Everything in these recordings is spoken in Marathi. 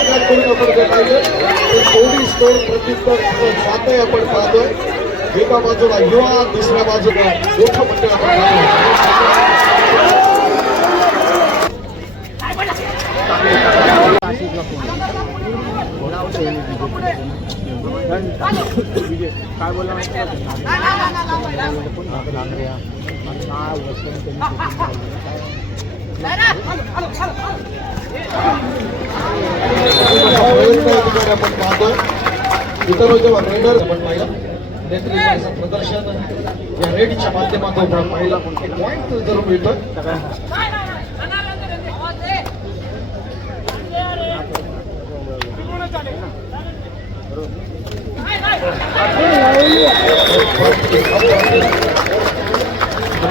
विरोधकांकडून आपण जे पाहिलं ते थोडी स्कोर प्रत्युत्तर साधे आपण पाहतोय। एका बाजूला युवा, दुसऱ्या बाजूला मोठं मंडळ आपण पाहतोय। काय बोलला आपण पाहतोय इतर जेव्हा रेडर आपण पाहिलं नेतृत्वाचं प्रदर्शन या रेडच्या माध्यमातून आपण पाहिलं पॉईंट जरूर मिळतोय।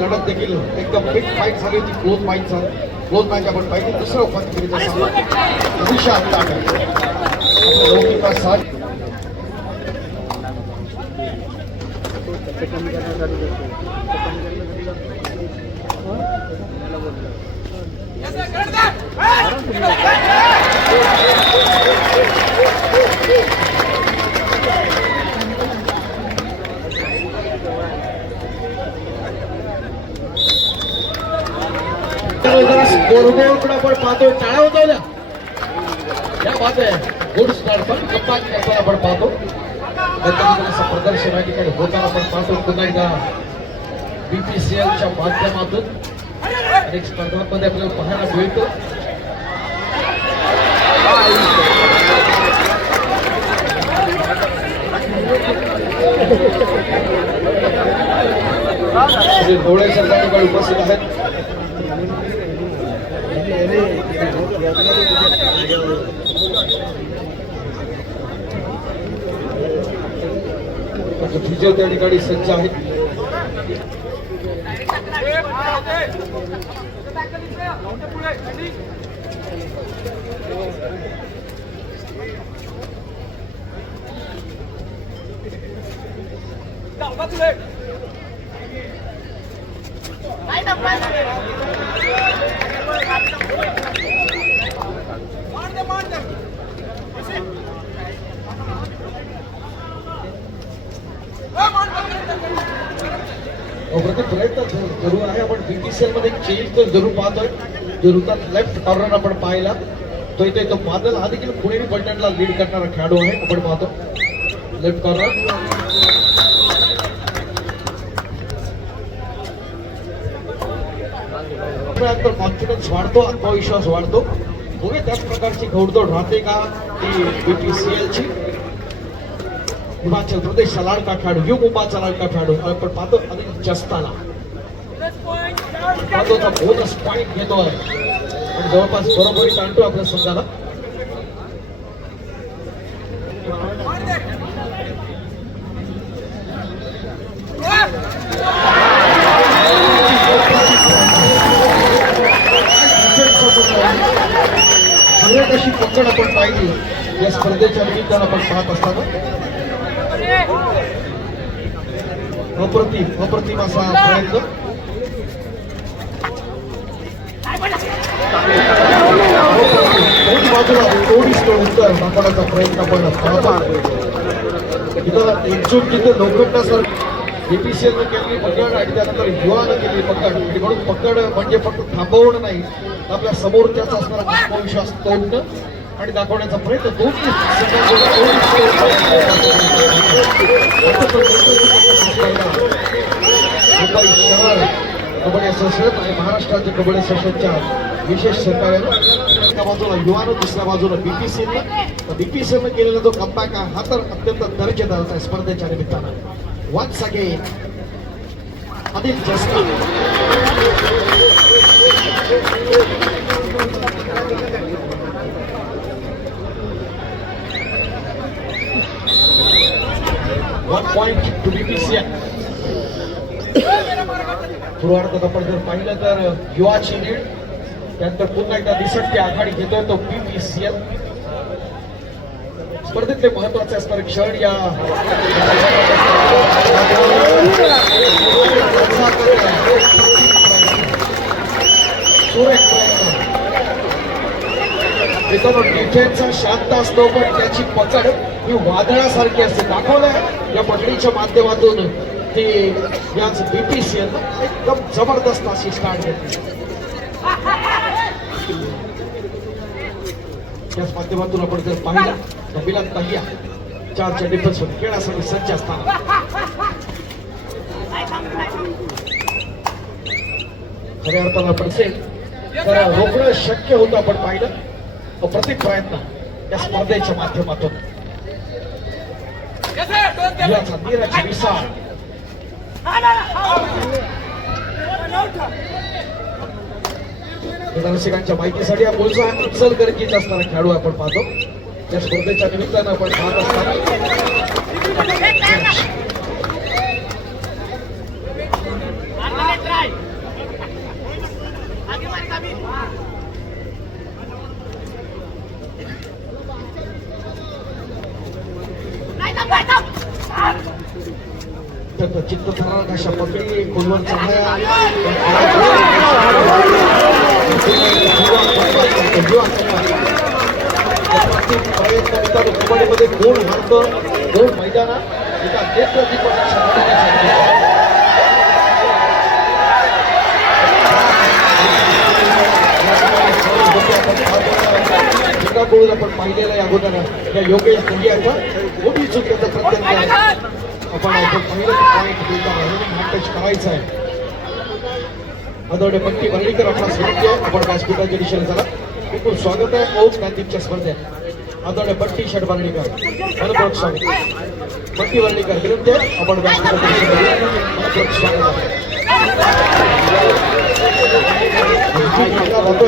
लढत देखील एकदम बिग फाईट झाली होती। क्लोज मॅच आपण पाहिली। दुसरा उपांत्यफेरीचा सामना अतिशय अंदाज स्कोरबोर्ड आपण पाहतो। टाळ्या होत्या क्या बात आहे। गुड स्टार्ट पण कपात करताना आपण पाहतो। प्रदर्शन या ठिकाणी होताना आपण पाहतो। पुन्हा एकदा बीपीसीएलच्या माध्यमातून अनेक स्पर्धांमध्ये आपल्याला पाहायला मिळतं। श्री डोळे सरकार उपस्थित आहेत। विजय त्या ठिकाणी सज्ज आहेत। प्रयत्न जरूर आहे। आपण बीपीसीएल मध्ये चेंज तर जरूर पाहतोय। जो लेफ्ट कॉर्नर आपण पाहिला तो इथे तो बादल हा देखील पुणेरी बटनला लीड करणारा खेळाडू आहे। आपण पाहतो लेफ्ट कॉर्नर कॉन्फिडन्स वाढतो, आत्मविश्वास वाढतो। बघूया त्याच प्रकारची घोडदौड राहते का ती बीपीसीएलची। हिमाचल प्रदेशचा लाडका खेळाडू, यू मुंबाचा लाडका खेळाडू आपण पाहतो अनिल जस्ताला बोनस पॉइंट घेतोय आणि जवळपास बरोबरीत आणतो आपल्या संघाला। कशी पकड आपण पाहिली या स्पर्धेच्या निमित्तानं आपण पाहत असताना अप्रतिम असा प्रयत्न। बाजूला उत्तर दाखवण्याचा प्रयत्न आपण पाहतो। इथं एकजूट जिथे लोखंडासर बीपीसीएलने केलेली पकड आणि त्यानंतर युवानं केलेली पकड आणि म्हणून पकड म्हणजे फक्त थांबवणं नाही, आपल्या समोरच्याच असणारा आत्मविश्वास तोडणं आणि दाखवण्याचा प्रयत्न दोन्ही मुंबई शहर कबड्डी असोसिएशन आणि महाराष्ट्राच्या कबड्डी असोसिएशनच्या विशेष सहकार्यानं एका बाजूला युवानं, दुसऱ्या बाजूला बीपीसीएलनं केलेला जो कमबॅक हा तर अत्यंत दर्जेदाराचा आहे स्पर्धेच्या निमित्तानं। वन्स अगेन अनिल जस्ता 1 point to BPCL. पूर्वार्धात आपण जर पाहिलं तर युवाची लीड, त्यानंतर पुन्हा एकदा दिसटती आघाडी घेतोय तो बीपीसीएल। स्पर्धेतले महत्वाचे असणारे क्षण या मित्रांनो डिफेन्सचा शांत असतो पण त्याची पकड ही वादळासारखी असते. दाखवलंय या पकडीच्या माध्यमातून ती याच बीपीसीएल एकदम जबरदस्त अशी स्टार्ट घेतली. याच माध्यमातून आपण जर पाहिलं तर मिलान ताहिया 4च्या डिफेन्स खेळासाठी सज्ज असताना खऱ्या अर्थानं आपण तर रोखणं शक्य होतं. आपण पाहिलं अप्रतिम प्रयत्न या स्पर्धेच्या माध्यमातून याचा नीरज विसाळ दर्शकांच्या माहितीसाठी हा मूळचा इचलकरंजीचा असणारा खेळाडू आपण पाहतो. या स्पर्धेच्या निमित्तानं आपण पाहत असताना चित्तथरारक अशा पकडी खोलवर प्रयत्न मित्रांनो कबड्डीमध्ये गोल हारतो गोल मैदानात एका गोल आपण पाहिलेला आहे अगोदर या योगेश भंगियाचा मोठी चुकीचा प्रत्यंत आपण पहिलं पॉईंट देताना टच करायचा आहे. आदरणीय बंटी वर्णीकर आपला स्वागत आहे. आपण व्यासपीठाच्या दिशेने झाला खूप स्वागत आहे. ओम गांधीच्या स्पर्धेत आदरणीय बंटी षट वर्णीकर मनपूर्वक स्वागत. बंटी वर्णीकर विरुद्ध आपण व्यासपीठाच्या दिशेने मनपूर्वक स्वागत आहे.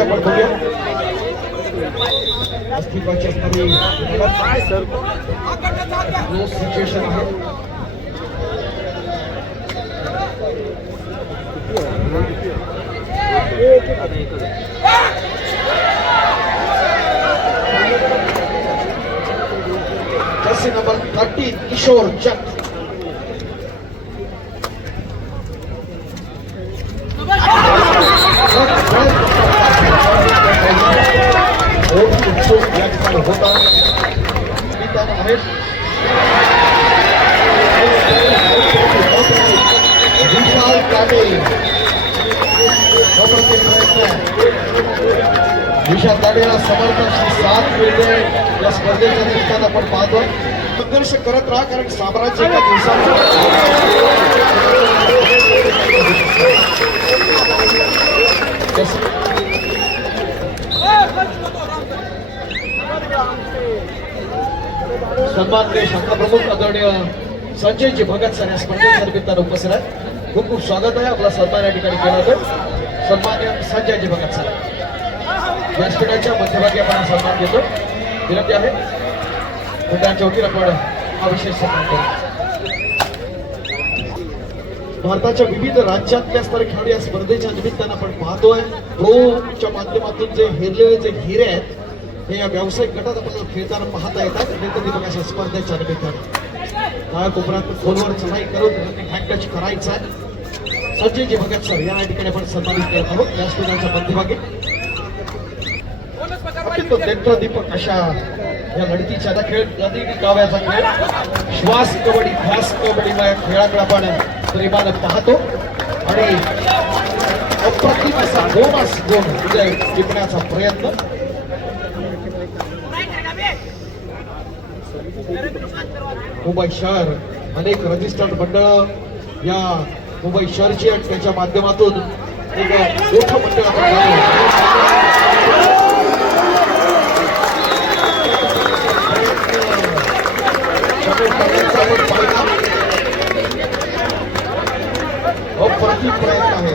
आपण बघूया अस्तित्वाची असणारी सिच्युएशन आहे. जर्सी नंबर 13 किशोर चक होता आहेत. विशाल काटे विशाल काटेला समर्थांची साथ मिळते. या स्पर्धेच्या निमित्तानं आपण पाहतो संघर्ष करत राहा कारण साम्राज्य एका दिवसात सन्माननीय शाखाप्रमुख आदरणीय संजयजी भगत सर या स्पर्धेच्या निमित्तानं उपस्थित आहेत. खूप खूप स्वागत आहे. आपला सन्मान या ठिकाणी केला जातो. सन्मान्य संजयजी भगत सर व्यासपीठाच्या मध्यभागी आपण सन्मान घेतो. विनंती आहे मंडळाच्या वतीने आपण हा विशेष सन्मान करू. भारताच्या विविध राज्यातले असणारे खेळाडू या स्पर्धेच्या निमित्तानं आपण पाहतोय. प्रोच्या माध्यमातून जे हेरलेले जे हिरे आहेत हे या व्यावसायिक गटात आपल्याला खेळताना पाहता येतात. नेतृत्व अशा स्पर्धेच्या निमित्तानं काळा कोपऱ्यात खोलवर चढाई करून हँड टच करायचा आहे. संजयजी भगत सर या ठिकाणी आपण सन्मानित करत आहोत. या स्पर्धेच्या मध्यभागी नेत्रदीपक अशा या लढतीच्या खेळ नदी गाव्याचा खेळ श्वास कबड्डी ध्यास कबड्डी या खेळाकडे आपण प्रेमानं पाहतो आणि अप्रतिम असा बोनस गोल विजय टिपण्याचा प्रयत्न. मुंबई शहर अनेक रजिस्टर्ड मंडळ या मुंबई शहरची आणि त्याच्या माध्यमातून एक मोठं मंडळ अप्रतिम प्रयत्न आहे.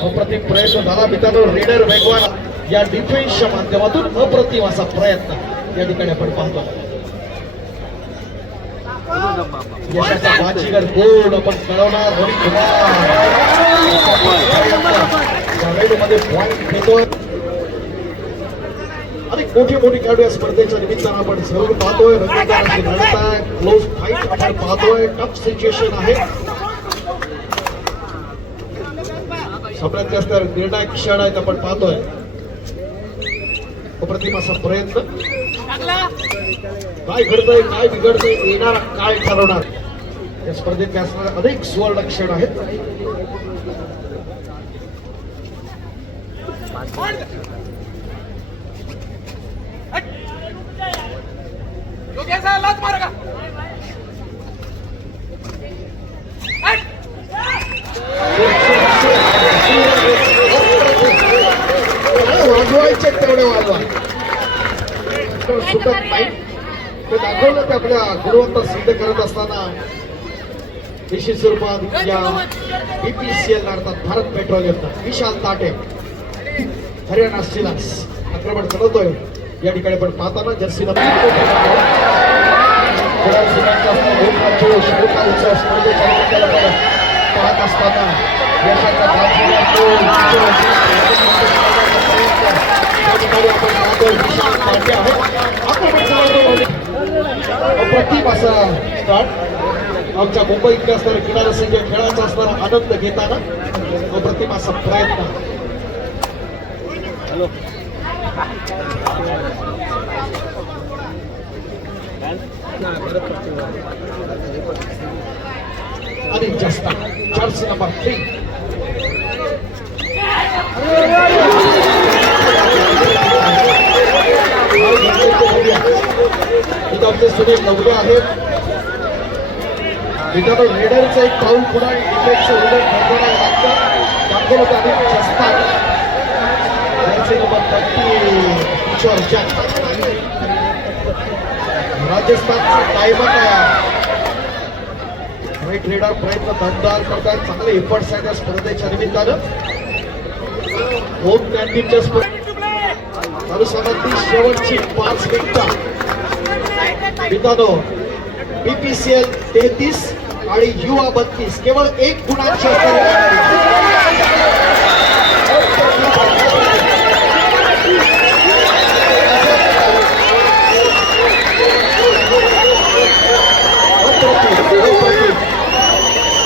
अप्रतिम प्रयत्न झाला मित्रांनो. रेडर वेगवान या डिफेन्सच्या माध्यमातून अप्रतिम असा प्रयत्न या ठिकाणी आपण पाहतो. यशाचा बाजीगर गोल आपण कळवणार मध्ये पॉईंट घेतोय. आणि मोठे मोठे खेळाडू या स्पर्धेच्या निमित्तानं आपण सर्व पाहतोय. रंगीतानाशी लढत आहे. क्लोज फाईट आपण पाहतोय. टफ सिच्युएशन आहे. सगळ्यात जास्त निर्णायक क्षण आहेत आपण पाहतोय. अप्रतिम असा प्रयत्न. काय घडतंय काय बिघडतंय येणार काय ठरवणार. या स्पर्धेत असणारे अनेक सुवर्ण क्षण आहेत. वाजवायचे तेवढे वाजवा. सुटत नाही ते दाखवलं ते आपल्या गुणवत्ता सिद्ध करत असताना निश्चित स्वरूपात या बीपीसीएल अर्थात भारत पेट्रोलियम विशाल ताटे हरियाणा स्टीलर्स आक्रमण चालवतोय. या ठिकाणी पण पाहताना जर्सी पाहत असताना यशाचा अप्रतिम असा स्टार्ट आमच्या मुंबई इतके असणारा क्रीडा रसिक खेळाचा असणारा आनंद घेताना अप्रतिम असा प्रयत्न. आणि जास्त जर्सी नंबर 3 आमचे सुनील नवले आहेत. मित्रांनो रेडरचं एक पाऊल पुन्हा डिफेन्सचं उलट ठरवणार लागतं. दाखवलं तर आम्ही जस्तात जर्सी नंबर 30 राजस्थानचा टायमर राईट रेडर प्रयत्न दमदार करतात. चांगले एफर्ट्स आहेत या स्पर्धेच्या निमित्तानं. होम कॅन्टीनच्या अनुसारातली शेवटची 5 मिनिटं. मित्रांनो बीपीसीएल 33 आणि युवा 32 केवळ 1 गुणांची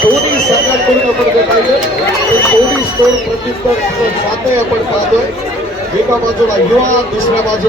दोन्ही संघांकडून आपण पाहिलं दोन्ही स्कोर प्रत्युत्तर साधे आपण पाहतोय. एका बाजूला युवा दुसऱ्या बाजूला